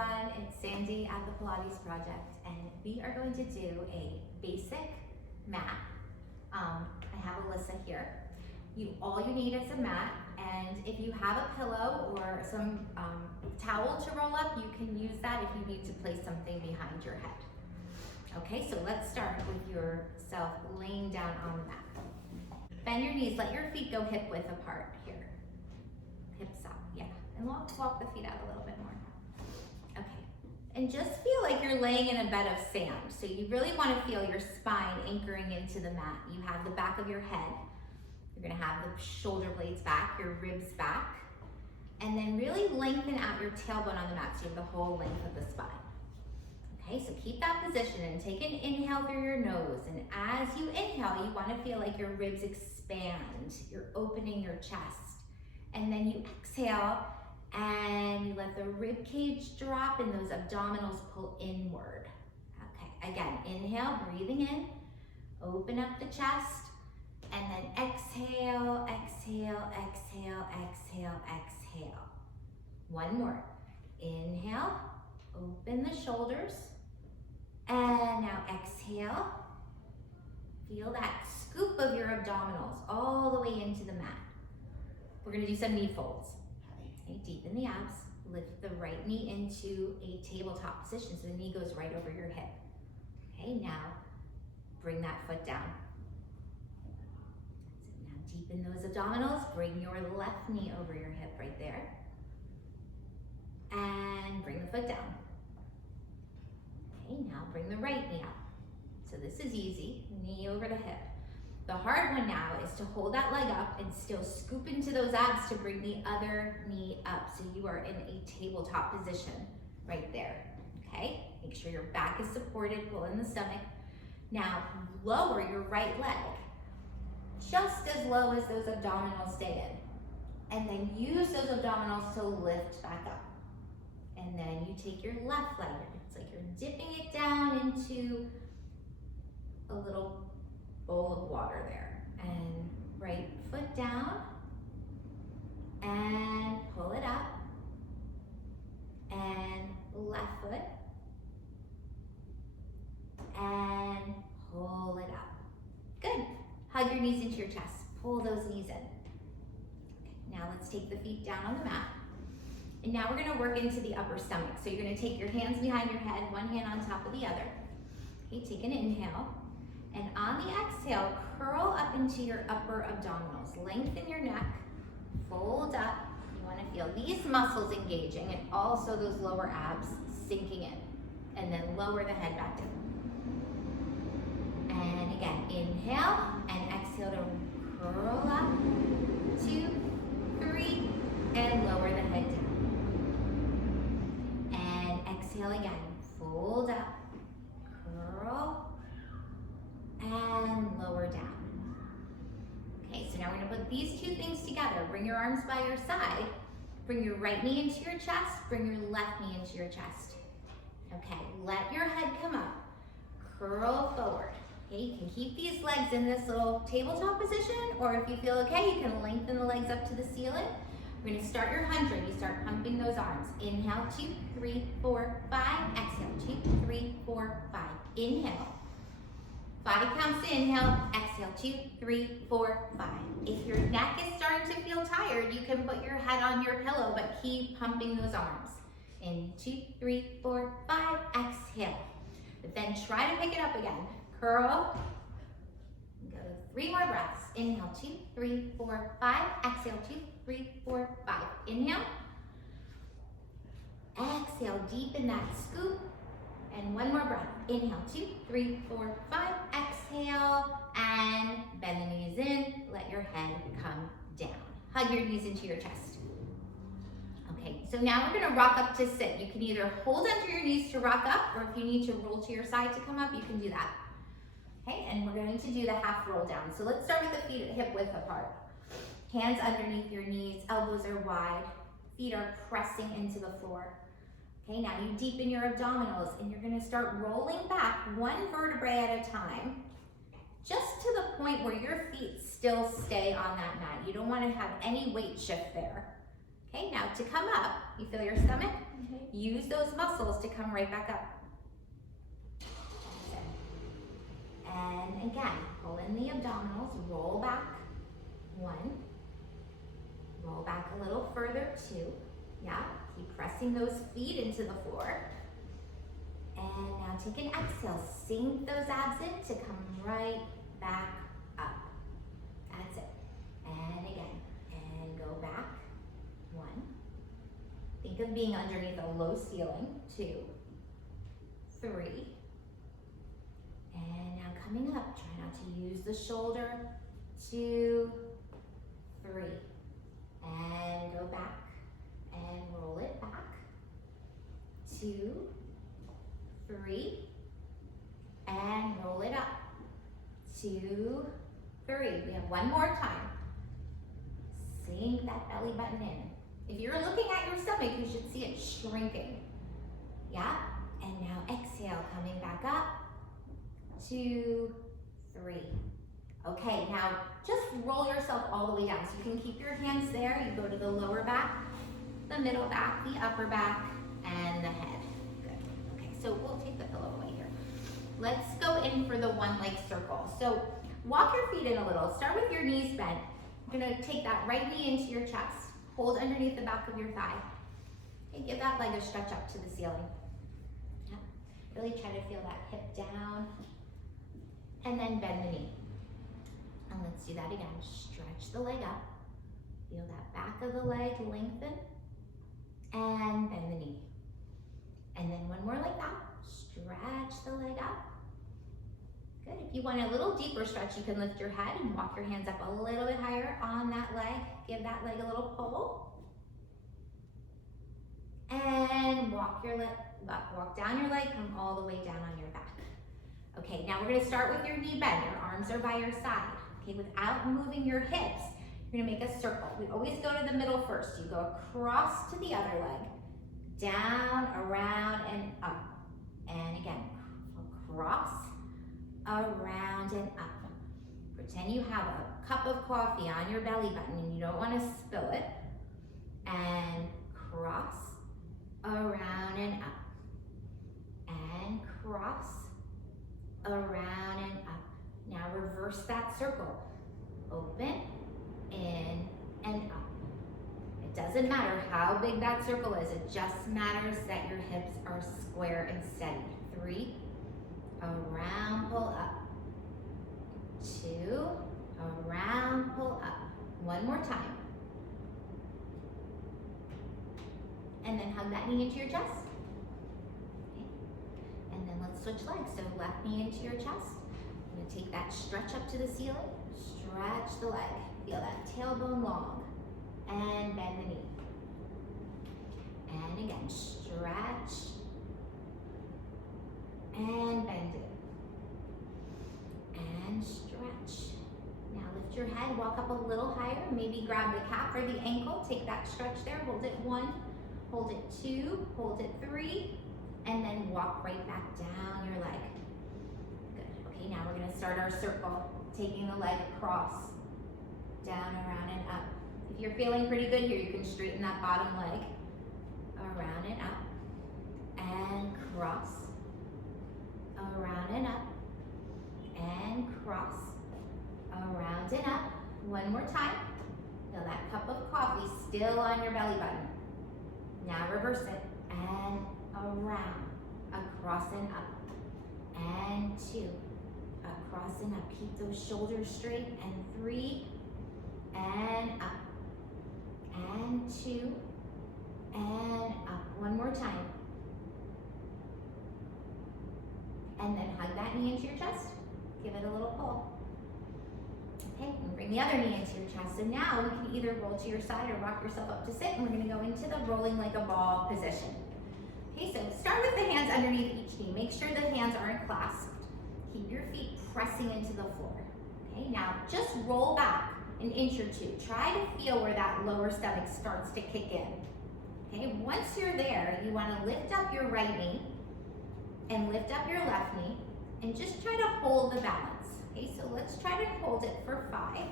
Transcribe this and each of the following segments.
everyone, it's Sandy at the Pilates Project, and we are going to do a basic mat. I have Alyssa here. All you need is a mat, and if you have a pillow or some towel to roll up, you can use that if you need to place something behind your head. Okay, so let's start with yourself laying down on the mat. Bend your knees, let your feet go hip width apart here. Hips up, yeah. And walk the feet out a little bit more. Okay, and just feel like you're laying in a bed of sand. So you really want to feel your spine anchoring into the mat. You have the back of your head. You're gonna have the shoulder blades back, your ribs back, and then really lengthen out your tailbone on the mat so you have the whole length of the spine. Okay, so keep that position and take an inhale through your nose. And as you inhale, you want to feel like your ribs expand. You're opening your chest. And then you exhale and you let the rib cage drop and those abdominals pull inward. Okay, again, inhale, breathing in, open up the chest, and then exhale, exhale, exhale, exhale, exhale. One more. Inhale, open the shoulders, and now exhale. Feel that scoop of your abdominals all the way into the mat. We're gonna do some knee folds. Okay, deepen the abs, lift the right knee into a tabletop position so the knee goes right over your hip. Okay, now bring that foot down. So now deepen those abdominals, bring your left knee over your hip right there. And bring the foot down. Okay, now bring the right knee up. So this is easy, knee over the hip. The hard one now is to hold that leg up and still scoop into those abs to bring the other knee up so you are in a tabletop position right there, okay? Make sure your back is supported, pull in the stomach. Now lower your right leg, just as low as those abdominals stay in. And then use those abdominals to lift back up. And then you take your left leg, it's like you're dipping it down into a little bowl of water there. And right foot down, and pull it up, and left foot, and pull it up. Good. Hug your knees into your chest. Pull those knees in. Okay, now let's take the feet down on the mat. And now we're gonna work into the upper stomach. So you're gonna take your hands behind your head, one hand on top of the other. Okay, take an inhale. And on the exhale, curl up into your upper abdominals. Lengthen your neck, fold up. You wanna feel these muscles engaging and also those lower abs sinking in. And then lower the head back down. And again, inhale and exhale to curl up, 2, 3, and lower the head down. Exhale again, fold up, curl, and lower down. Okay, so now we're gonna put these two things together. Bring your arms by your side, bring your right knee into your chest, bring your left knee into your chest. Okay, let your head come up, curl forward. Okay, you can keep these legs in this little tabletop position, or if you feel okay, you can lengthen the legs up to the ceiling. We're gonna start your 100. You start pumping those arms. Inhale, 2, 3, 4, 5. Exhale, 2, 3, 4, 5. Inhale. 5 counts to inhale. Exhale, 2, 3, 4, 5. If your neck is starting to feel tired, you can put your head on your pillow, but keep pumping those arms. In 2, 3, 4, 5. Exhale. But then try to pick it up again. Curl. Go 3 more breaths. Inhale, 2, 3, 4, 5. Exhale, 2, 3, 4, 5. Inhale. Exhale, deepen that scoop. And one more breath. Inhale, 2, 3, 4, 5. Exhale, and bend the knees in. Let your head come down. Hug your knees into your chest. Okay, so now we're gonna rock up to sit. You can either hold onto your knees to rock up, or if you need to roll to your side to come up, you can do that. Okay, and we're going to do the half roll down. So let's start with the feet hip width apart. Hands underneath your knees, elbows are wide, feet are pressing into the floor. Okay, now you deepen your abdominals and you're gonna start rolling back one vertebrae at a time, just to the point where your feet still stay on that mat. You don't wanna have any weight shift there. Okay, now to come up, you feel your stomach? Use those muscles to come right back up. And again, pull in the abdominals, roll back, 1. Roll back a little further, 2. Yeah, keep pressing those feet into the floor. And now take an exhale, sink those abs in to come right back up. That's it. And again, and go back, 1. Think of being underneath a low ceiling, 2, 3. And now coming up, try not to use the shoulder, 2, 3. And go back and roll it back, 2, 3. And roll it up, 2, 3. We have one more time. Sink that belly button in. If you're looking at your stomach, you should see it shrinking. Yeah? And now exhale, coming back up, 2, 3. Okay, now just roll yourself all the way down. So you can keep your hands there. You go to the lower back, the middle back, the upper back, and the head. Good. Okay, so we'll take the pillow away here. Let's go in for the one leg circle. So walk your feet in a little. Start with your knees bent. You're gonna take that right knee into your chest. Hold underneath the back of your thigh. Okay, give that leg a stretch up to the ceiling. Yeah. Really try to feel that hip down. And then bend the knee. And let's do that again. Stretch the leg up. Feel that back of the leg lengthen. And bend the knee. And then one more like that. Stretch the leg up. Good. If you want a little deeper stretch, you can lift your head and walk your hands up a little bit higher on that leg. Give that leg a little pull. And walk your leg, walk down your leg, come all the way down on your back. Okay, now we're gonna start with your knee bend. Your arms are by your side. Okay, without moving your hips, you're gonna make a circle. We always go to the middle first. You go across to the other leg, down, around, and up. And again, across, around, and up. Pretend you have a cup of coffee on your belly button and you don't wanna spill it. And cross, around, and up. And cross, around, and up. Now reverse that circle. Open, in, and up. It doesn't matter how big that circle is, it just matters that your hips are square and steady. 3, around, pull up. 2, around, pull up. One more time. And then hug that knee into your chest. Okay. And then let's switch legs. So left knee into your chest. I'm gonna take that stretch up to the ceiling. Stretch the leg. Feel that tailbone long. And bend the knee. And again, stretch. And bend it. And stretch. Now lift your head, walk up a little higher. Maybe grab the calf or the ankle. Take that stretch there. Hold it 1, hold it 2, hold it 3, and then walk right back down your leg. Good. Okay, now we're gonna start our circle, taking the leg across, down, around, and up. If you're feeling pretty good here, you can straighten that bottom leg, around and up, and cross, around and up, and cross, around and up. One more time. Feel that cup of coffee still on your belly button. Now reverse it, and around, across and up, and 2, across and up. Keep those shoulders straight, and 3, and up, and 2, and up. One more time. And then hug that knee into your chest. Give it a little pull. Okay, and bring the other knee into your chest. So now you can either roll to your side or rock yourself up to sit, and we're gonna go into the rolling like a ball position. Okay, so start with the hands underneath each knee. Make sure the hands aren't clasped. Keep your feet pressing into the floor. Okay, now just roll back an inch or 2. Try to feel where that lower stomach starts to kick in. Okay, once you're there, you wanna lift up your right knee and lift up your left knee and just try to hold the balance. Okay, so let's try to hold it for 5,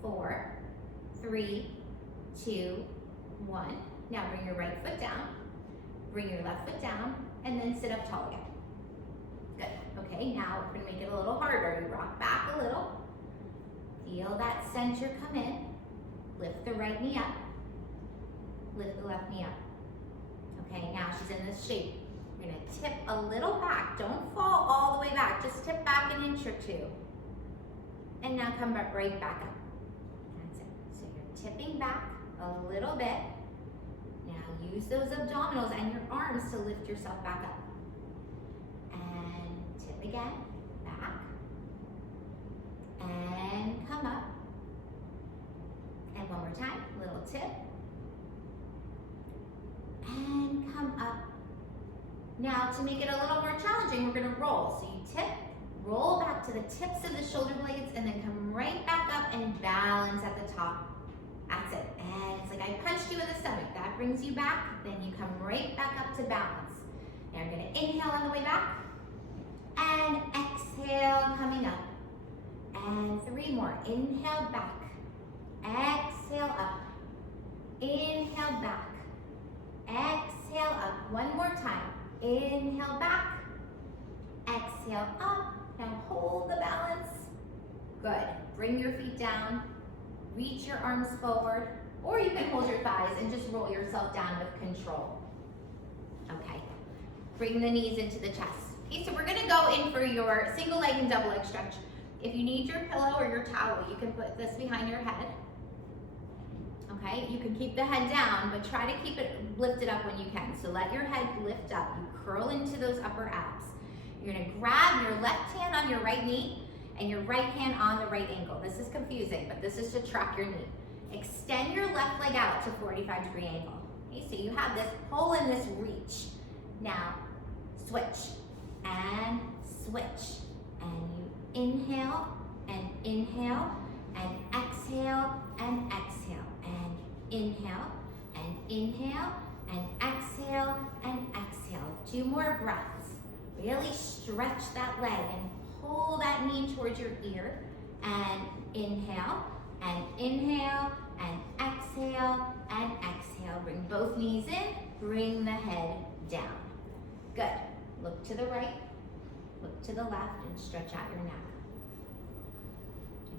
4, 3, 2, 1. Now bring your right foot down, bring your left foot down, and then sit up tall again. Good. Okay, now we're gonna make it a little harder. You rock back a little. Feel that center come in. Lift the right knee up. Lift the left knee up. Okay, now she's in this shape. You're gonna tip a little back. Don't fall all the way back. Just tip back an inch or 2. And now come back right back up. That's it. So you're tipping back a little bit. Now use those abdominals and your arms to lift yourself back up. And tip again, back. And come up. And one more time, little tip. And come up. Now to make it a little more challenging, we're gonna roll. So you tip, roll back to the tips of the shoulder blades, and then come right back up and balance at the top. That's it. And it's like I punched you in the stomach. That brings you back. Then you come right back up to balance. Now you're gonna inhale on the way back. And exhale, coming up. And 3 more. Inhale back. Exhale up. Inhale back. Exhale up. One more time. Inhale back. Exhale up. Now hold the balance. Good. Bring your feet down. Reach your arms forward. Or you can hold your thighs and just roll yourself down with control. Okay. Bring the knees into the chest. Okay, so we're gonna go in for your single leg and double leg stretch. If you need your pillow or your towel, you can put this behind your head. Okay, you can keep the head down, but try to keep it lifted up when you can. So let your head lift up. You curl into those upper abs. You're gonna grab your left hand on your right knee and your right hand on the right ankle. This is confusing, but this is to track your knee. Extend your left leg out to 45-degree angle. Okay, so you have this pull and this reach. Now, switch and switch. And you inhale and exhale and exhale and inhale and exhale and exhale. 2 more breaths. Really stretch that leg and pull that knee towards your ear and inhale and exhale and exhale. Bring both knees in, bring the head down. Good. Look to the right, look to the left, and stretch out your neck.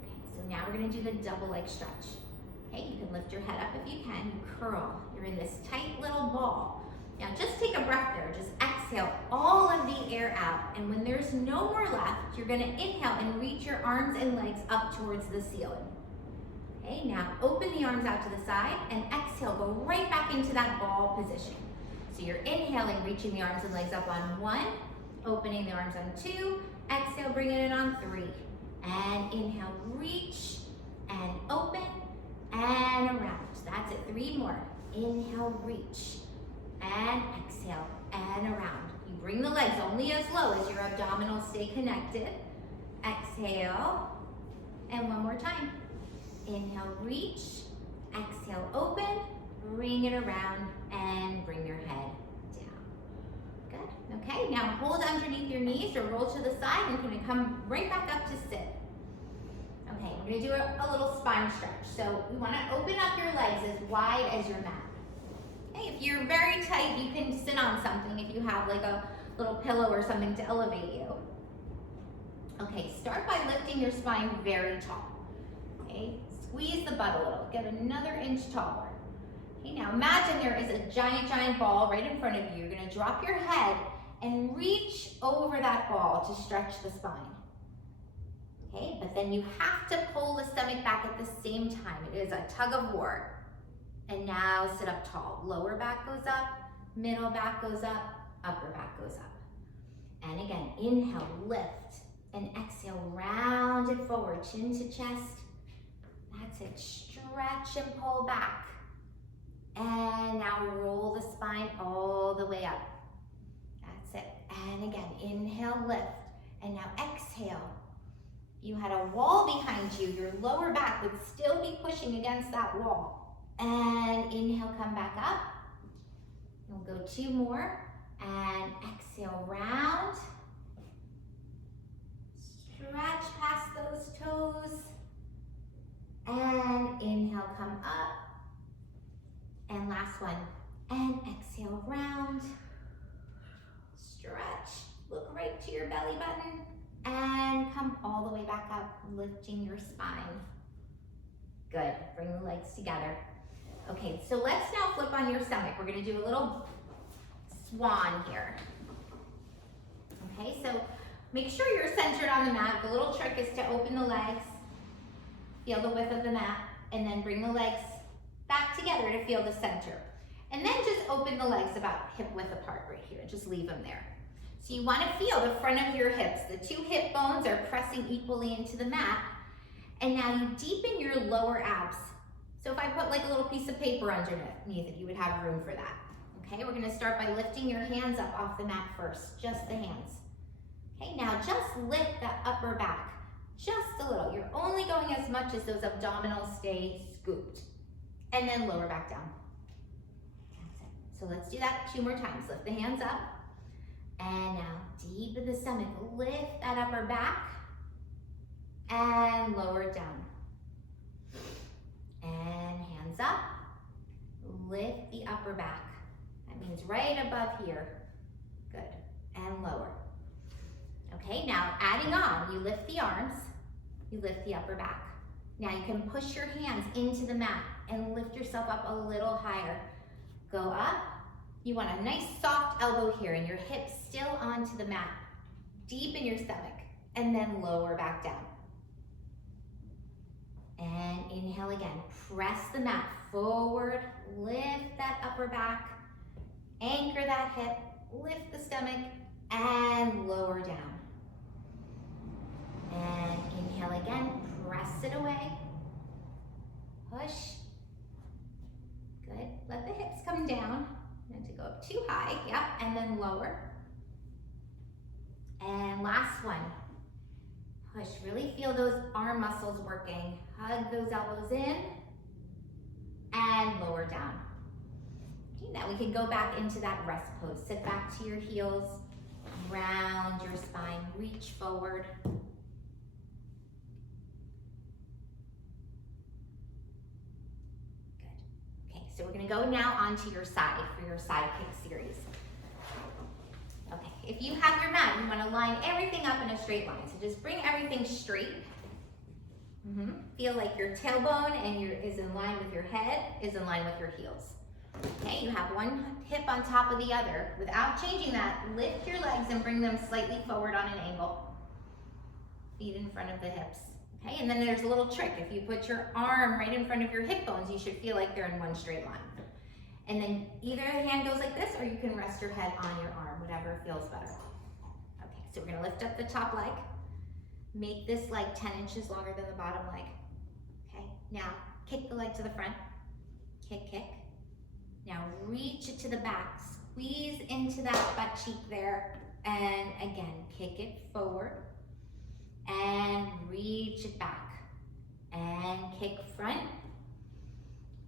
Okay, so now we're gonna do the double leg stretch. Okay, you can lift your head up if you can, you curl. You're in this tight little ball. Now just take a breath there, just exhale all of the air out, and when there's no more left, you're gonna inhale and reach your arms and legs up towards the ceiling. Okay, now open the arms out to the side and exhale, go right back into that ball position. So you're inhaling, reaching the arms and legs up on 1, opening the arms on 2, exhale, bring it in on 3. And inhale, reach and open and around. That's it, 3 more. Inhale, reach and exhale and around. You bring the legs only as low as your abdominals stay connected. Exhale, and 1 more time. Inhale, reach, exhale, open, bring it around, and bring your head down. Good, okay, now hold underneath your knees or roll to the side, and you're gonna come right back up to sit. Okay, we're gonna do a little spine stretch. So we wanna open up your legs as wide as your mat. Okay, if you're very tight, you can sit on something if you have like a little pillow or something to elevate you. Okay, start by lifting your spine very tall. Okay, squeeze the butt a little, get another inch taller. Okay, now imagine there is a giant ball right in front of you. You're gonna drop your head and reach over that ball to stretch the spine. Okay, but then you have to pull the stomach back at the same time. It is a tug of war. And now sit up tall. Lower back goes up, middle back goes up, upper back goes up. And again, inhale, lift, and exhale, round it forward, chin to chest. That's it, stretch and pull back. And now roll the spine all the way up. That's it. And again, inhale, lift, and now exhale. You had a wall behind you, your lower back would still be pushing against that wall. And inhale, come back up. We'll go 2 more. And exhale, round. Stretch past those toes. And inhale, come up. And last one. And exhale, round. Stretch. Look right to your belly button. And come all the way back up, lifting your spine. Good. Bring the legs together. Okay, so let's now flip on your stomach. We're gonna do a little swan here. Okay, so make sure you're centered on the mat. The little trick is to open the legs, feel the width of the mat, and then bring the legs back together to feel the center. And then just open the legs about hip width apart right here. Just leave them there. So you want to feel the front of your hips. The two hip bones are pressing equally into the mat. And now you deepen your lower abs. So if I put like a little piece of paper underneath it, you would have room for that. Okay, we're going to start by lifting your hands up off the mat first, just the hands. Okay, now just lift that upper back, just a little. You're only going as much as those abdominals stay scooped. And then lower back down. That's it. So let's do that 2 more times. Lift the hands up. And now deep in the stomach, lift that upper back and lower it down. And hands up, lift the upper back. That means right above here. Good, and lower. Okay, now adding on, you lift the arms, you lift the upper back. Now you can push your hands into the mat and lift yourself up a little higher. Go up. You want a nice soft elbow here and your hips still onto the mat. Deep in your stomach. And then lower back down. And inhale again. Press the mat forward. Lift that upper back. Anchor that hip. Lift the stomach. And lower down. And inhale again. Press it away. Push. Good. Let the hips come down. Not to go up too high. Yep. And then lower. And last one. Push. Really feel those arm muscles working. Hug those elbows in. And lower down. Okay, now we can go back into that rest pose. Sit back to your heels. Round your spine. Reach forward. So we're gonna go now onto your side for your side kick series. Okay, if you have your mat, you wanna line everything up in a straight line. So just bring everything straight. Feel like your tailbone is in line with your head, is in line with your heels. Okay, you have one hip on top of the other. Without changing that, lift your legs and bring them slightly forward on an angle. Feet in front of the hips. Okay, and then there's a little trick. If you put your arm right in front of your hip bones, you should feel like they're in one straight line. And then either hand goes like this, or you can rest your head on your arm, whatever feels better. Okay, so we're gonna lift up the top leg. Make this leg 10 inches longer than the bottom leg. Okay, now kick the leg to the front. Kick, kick. Now reach it to the back. Squeeze into that butt cheek there. And again, kick it forward. And reach it back. And kick front.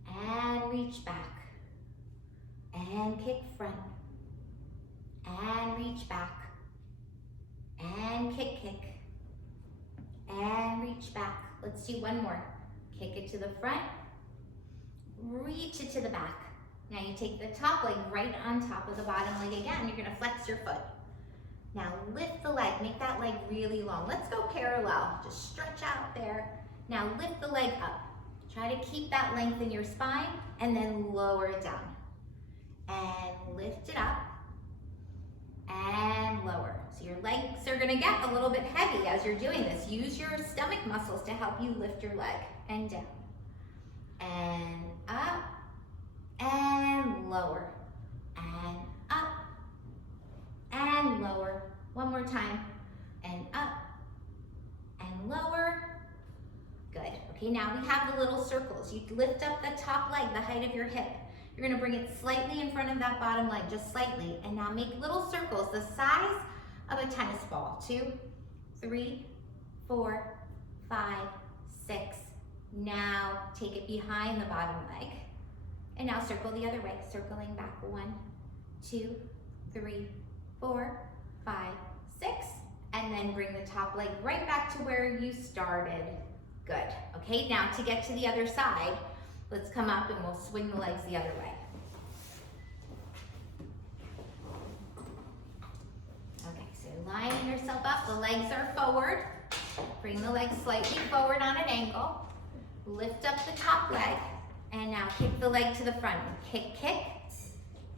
And reach back. And kick front. And reach back. And kick, kick. And reach back. Let's do one more. Kick it to the front. Reach it to the back. Now you take the top leg right on top of the bottom leg again. You're gonna flex your foot. Now lift the leg, make that leg really long. Let's go parallel, just stretch out there. Now lift the leg up. Try to keep that length in your spine and then lower it down. And lift it up and lower. So your legs are gonna get a little bit heavy as you're doing this. Use your stomach muscles to help you lift your leg and down. And up and lower and up and lower. One more time. And up and lower. Good. Okay, now we have the little circles. You lift up the top leg, the height of your hip. You're gonna bring it slightly in front of that bottom leg, just slightly. And now make little circles the size of a tennis ball. 2, 3, 4, 5, 6. Now take it behind the bottom leg. And now circle the other way, circling back. 1, 2, 3, 4, 5, 6. And then bring the top leg right back to where you started. Good. Okay, now to get to the other side, Let's come up and we'll swing the legs the other way. Okay, so you're lining yourself up, the legs are forward. Bring the legs slightly forward on an angle. Lift up the top leg, and now kick the leg to the front. Kick, kick,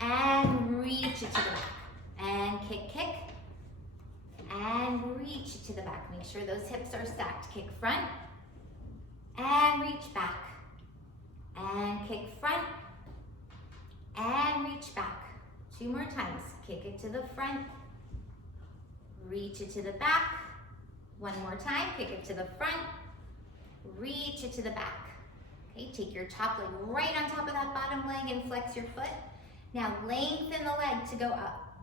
and reach it to the back. And kick, kick, and reach it to the back. Make sure those hips are stacked. Kick front, and reach back. And kick front, and reach back. 2 more times. Kick it to the front, reach it to the back. 1 more time, kick it to the front, reach it to the back. Okay, take your top leg right on top of that bottom leg and flex your foot. Now lengthen the leg to go up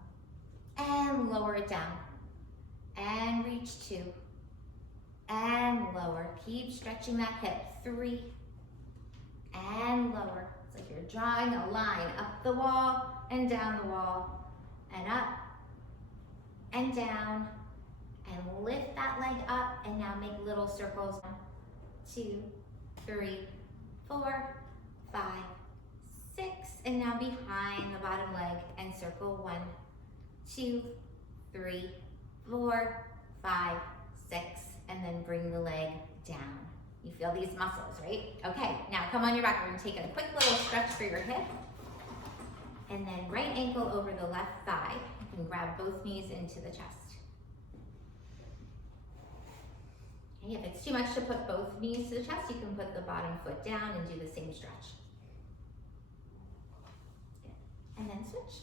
and lower it down. And reach 2 and lower. Keep stretching that hip. 3 and lower. It's like you're drawing a line up the wall and down the wall and up and down. And lift that leg up and now make little circles. 1, 2, 3, 4, 5, 6. And now behind the bottom leg and circle 1, 2, 3, 4, 5, 6. And then bring the leg down. You feel these muscles, right? Okay, now come on your back. We're gonna take a quick little stretch for your hip. And then right ankle over the left thigh. You can grab both knees into the chest. Okay, if it's too much to put both knees to the chest, you can put the bottom foot down and do the same stretch. Good. And then switch.